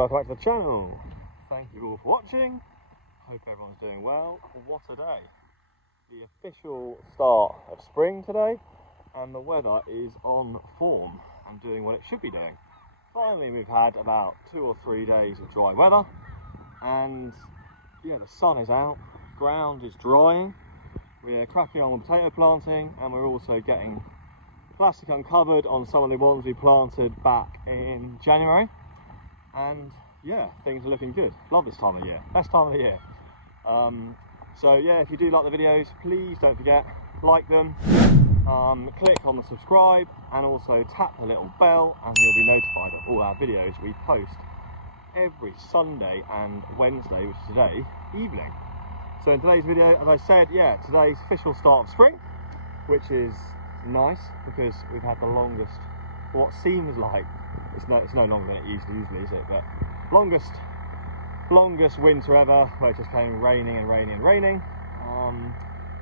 welcome back to the channel. Thank you all for watching. Hope everyone's doing well. What a day. The official start of spring today, and the weather is on form and doing what it should be doing. Finally, we've had about 2 or 3 days of dry weather, and yeah, the sun is out, ground is drying. We're cracking on with potato planting, and we're also getting plastic uncovered on some of the ones we planted back in January. And yeah, things are looking good. Love this time of year, best time of the year. So yeah, if you do like the videos, please don't forget, like them, click on the subscribe, and also tap the little bell, and you'll be notified of all our videos we post every Sunday and Wednesday, which is today, evening. So in today's video, as I said, yeah, today's official start of spring, which is nice because we've had the longest, what seems like, it's no longer than it usually is it, but longest winter ever, where it just came raining and raining and raining.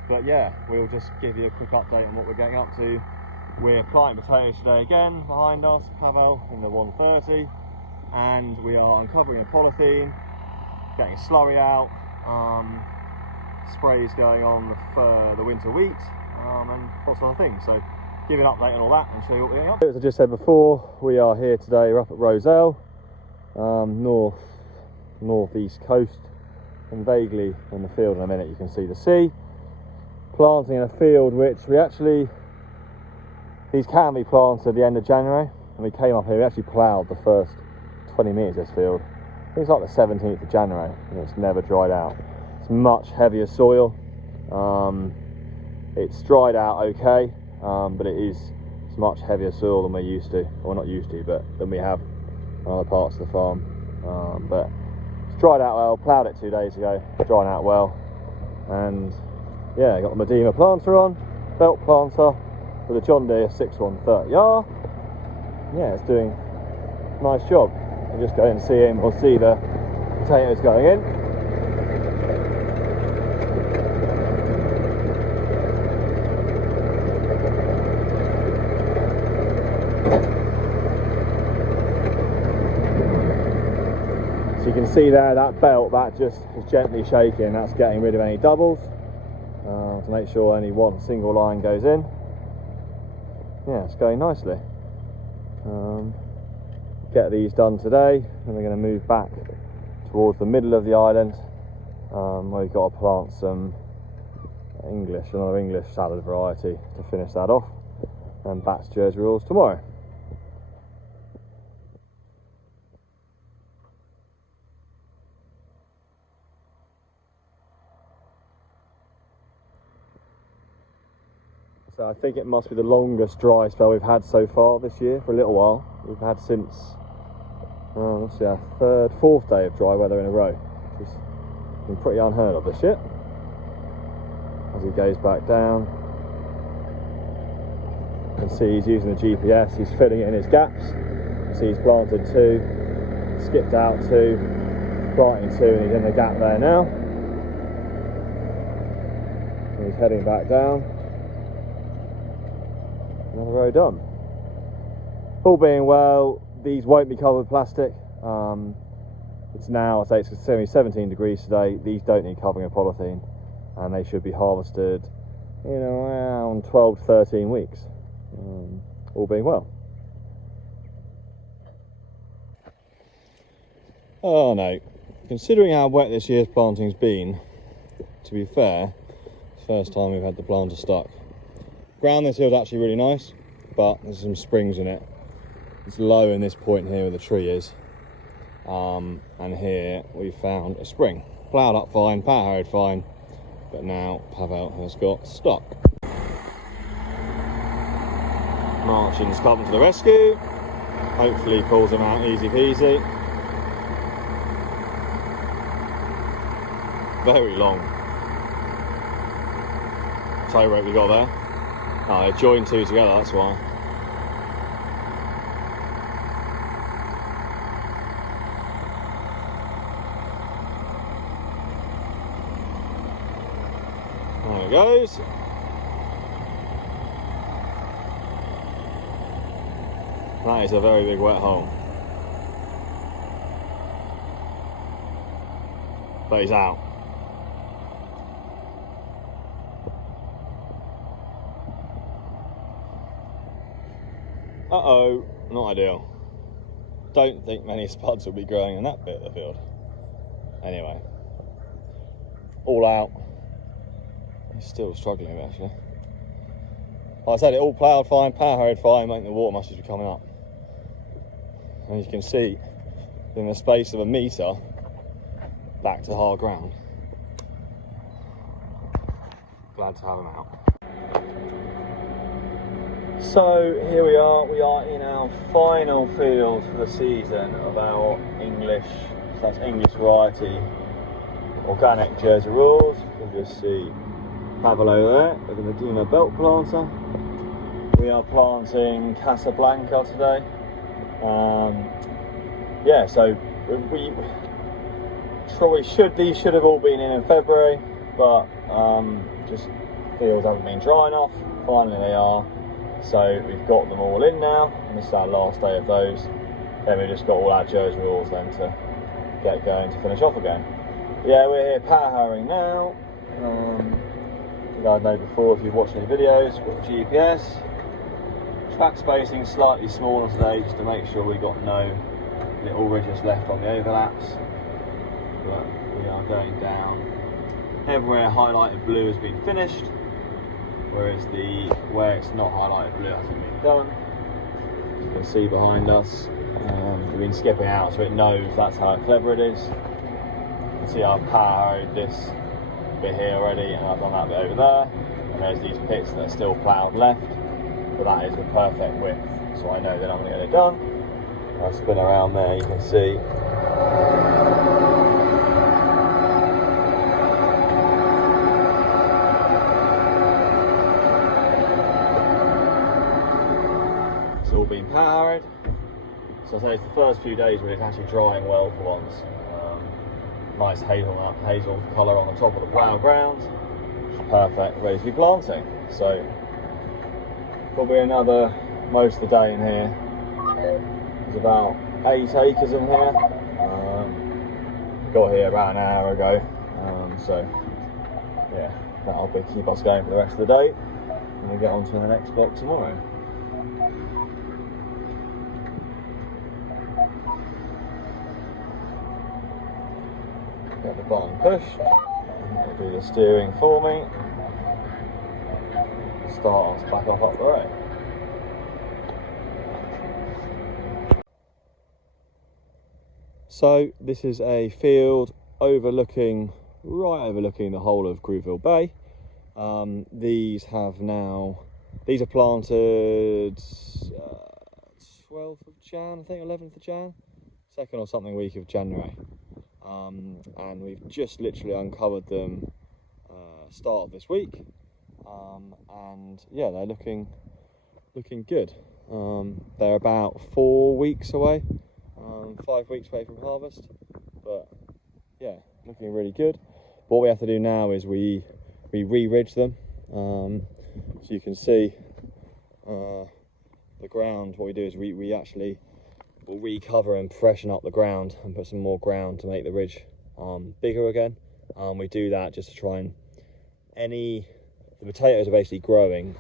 But yeah, we'll just give you a quick update on what we're getting up to. We're planting potatoes today again behind us, Pavel in the 130, and we are uncovering a polythene, getting slurry out, sprays going on for the winter wheat, and lots of other things. So give you an update on all that and show you what we're getting up to. As I just said before, we are here today, we're up at Roselle, northeast coast, and vaguely in the field in a minute you can see the sea. Planting in a field which these can be planted at the end of January, and we came up here, we actually ploughed the first 20 metres of this field. I think it's like the 17th of January, and it's never dried out. It's much heavier soil. It's dried out okay, but it's much heavier soil than we're used to, or not used to, but than we have on other parts of the farm. But it's dried out well, ploughed it 2 days ago, drying out well, and yeah, got the Medina planter on, belt planter with a John Deere 6130R. Yeah, it's doing a nice job. We'll just go in and see him, we'll see the potatoes going in. So you can see there, that belt, that just is gently shaking, that's getting rid of any doubles. To make sure only one single line goes in. Yeah, it's going nicely. Get these done today, and we're going to move back towards the middle of the island, where we've got to plant some another English salad variety to finish that off, and back to Jersey Rules tomorrow. So I think it must be the longest dry spell we've had so far this year for a little while. We've had since, let's see, our fourth day of dry weather in a row, which has been pretty unheard of this year. As he goes back down, you can see he's using the GPS, he's filling it in his gaps. You see he's planted 2, skipped out 2, planting 2, and he's in the gap there now. And he's heading back down. Another row done. All being well, these won't be covered with plastic. It's now, I'd say it's 17 degrees today. These don't need covering of polythene, and they should be harvested in around 12 to 13 weeks. All being well. Oh no, considering how wet this year's planting's been, to be fair, it's the first time we've had the planter stuck. Ground this hill's actually really nice, but there's some springs in it. It's low in this point here where the tree is, and here we found a spring. Ploughed up fine, power harrowed fine, but now Pavel has got stuck. Marchin's come to the rescue. Hopefully pulls him out easy peasy. Very long tow rope we got there. Oh, they joined 2 together, that's why. There it goes. That is a very big wet hole. but he's out. Uh-oh, not ideal. Don't think many spuds will be growing in that bit of the field. Anyway, all out. He's still struggling actually. Like I said, it all ploughed fine, power harrowed fine, making the water mushes be coming up. And you can see, in the space of a metre, back to hard ground. Glad to have him out. So here we are in our final field for the season of our English variety organic Jersey rules. You can just see Pavelo there with the Medina belt planter. We are planting Casablanca today. Yeah, so these should have all been in February, but just fields haven't been dry enough. Finally they are. So we've got them all in now, and this is our last day of those. Then we just got all our Jersey rules then to get going to finish off again. Yeah, we're here power harrowing now. You guys know before, if you've watched any videos, we've got GPS. Track spacing slightly smaller today, just to make sure we got no little ridges left on the overlaps. But we are going down. Everywhere highlighted blue has been finished, whereas where it's not highlighted blue hasn't been done. As you can see behind us, we've been skipping out so it knows that's how clever it is. You can see I've power harrowed this bit here already, and I've done that bit over there, and there's these pits that are still ploughed left, but that is the perfect width, so I know that I'm going to get it done. I'll spin around there, you can see it's all been powered. So I say it's the first few days where it's actually drying well for once. Nice hazel colour on the top of the ploughed ground. Perfect, ready to be planting. So probably most of the day in here. There's about 8 acres in here. Got here about an hour ago. So yeah, that'll keep us going for the rest of the day. And we'll get on to the next block tomorrow. Get the button pushed, it'll do the steering for me, start us back up the road. So this is a field overlooking the whole of Grooville Bay. These are planted 12th of Jan, I think 11th of Jan, second or something week of January. And we've just literally uncovered them start of this week, and yeah, they're looking good. They're about 4 weeks away, 5 weeks away from harvest, but yeah, looking really good. What we have to do now is we re-ridge them, so you can see the ground. What we do is we actually we'll recover and freshen up the ground and put some more ground to make the ridge bigger again. We do that just to try and the potatoes are basically growing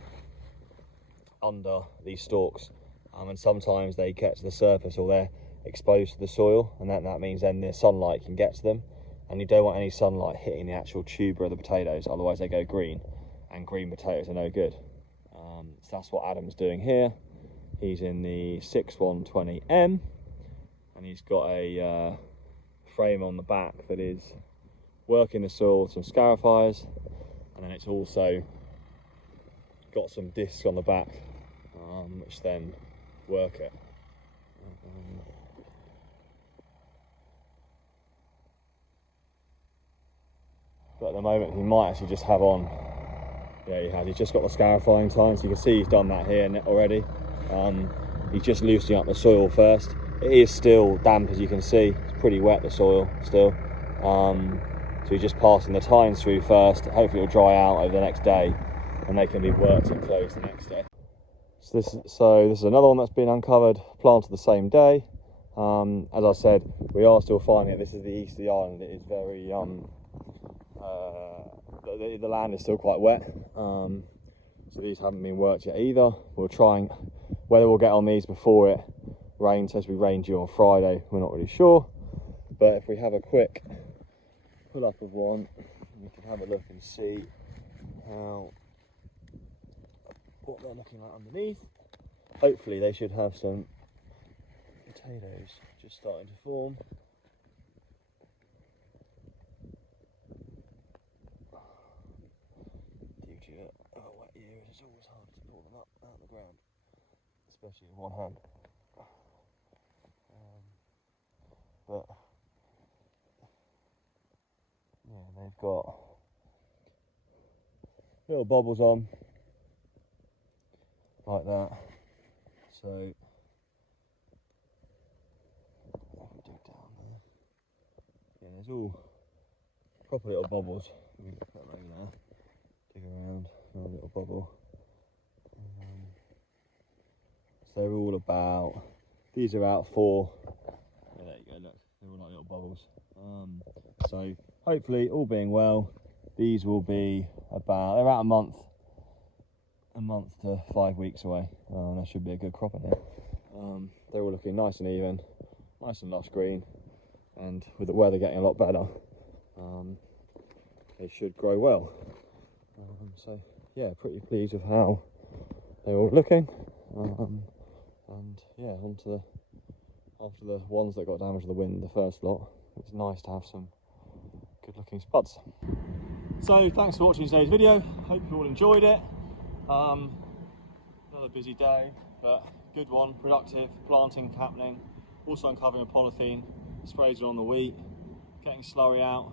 under these stalks, and sometimes they get to the surface or they're exposed to the soil, and that means then the sunlight can get to them, and you don't want any sunlight hitting the actual tuber of the potatoes, otherwise they go green, and green potatoes are no good. So that's what Adam's doing here. He's in the 6120M, and he's got a frame on the back that is working the soil with some scarifiers, and then it's also got some discs on the back which then work it. But at the moment he might actually just have on, yeah, he has, he's just got the scarifying time, so you can see he's done that here already. He's just loosening up the soil first. It is still damp, as you can see, it's pretty wet, the soil still. So he's just passing the tines through first. Hopefully it'll dry out over the next day and they can be worked and closed the next day. So this is another one that's been uncovered, planted the same day. As I said, we are still finding it. This is the east of the island. It is very the land is still quite wet, so these haven't been worked yet either. We'll try and whether we'll get on these before it rains. As we rain due on Friday, we're not really sure, but if we have a quick pull up of one, we can have a look and see what they're looking like underneath. Hopefully they should have some potatoes just starting to form. Due to a wet year, it's always hard to pull them up out of the ground, especially with one hand. But yeah, they've got little bobbles on like that. So if we dig down there, yeah, there's all proper little bobbles. We can put them over there, dig around, another little bobble. So they're all about, these are about 4. Yeah, there you go, look, they're all like little bubbles. So hopefully, all being well, these will be about a month to 5 weeks away. There should be a good crop in here. They're all looking nice and even, nice and lush green, and with the weather getting a lot better, they should grow well. So yeah, pretty pleased with how they're all looking. And yeah, after the ones that got damaged with the wind, the first lot, it's nice to have some good looking spuds. So thanks for watching today's video. Hope you all enjoyed it. Another busy day, but good one, productive, planting happening, also uncovering a polythene, sprays on the wheat, getting slurry out.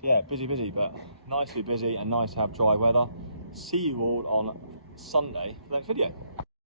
So yeah, busy, but nicely busy and nice to have dry weather. See you all on Sunday for the next video.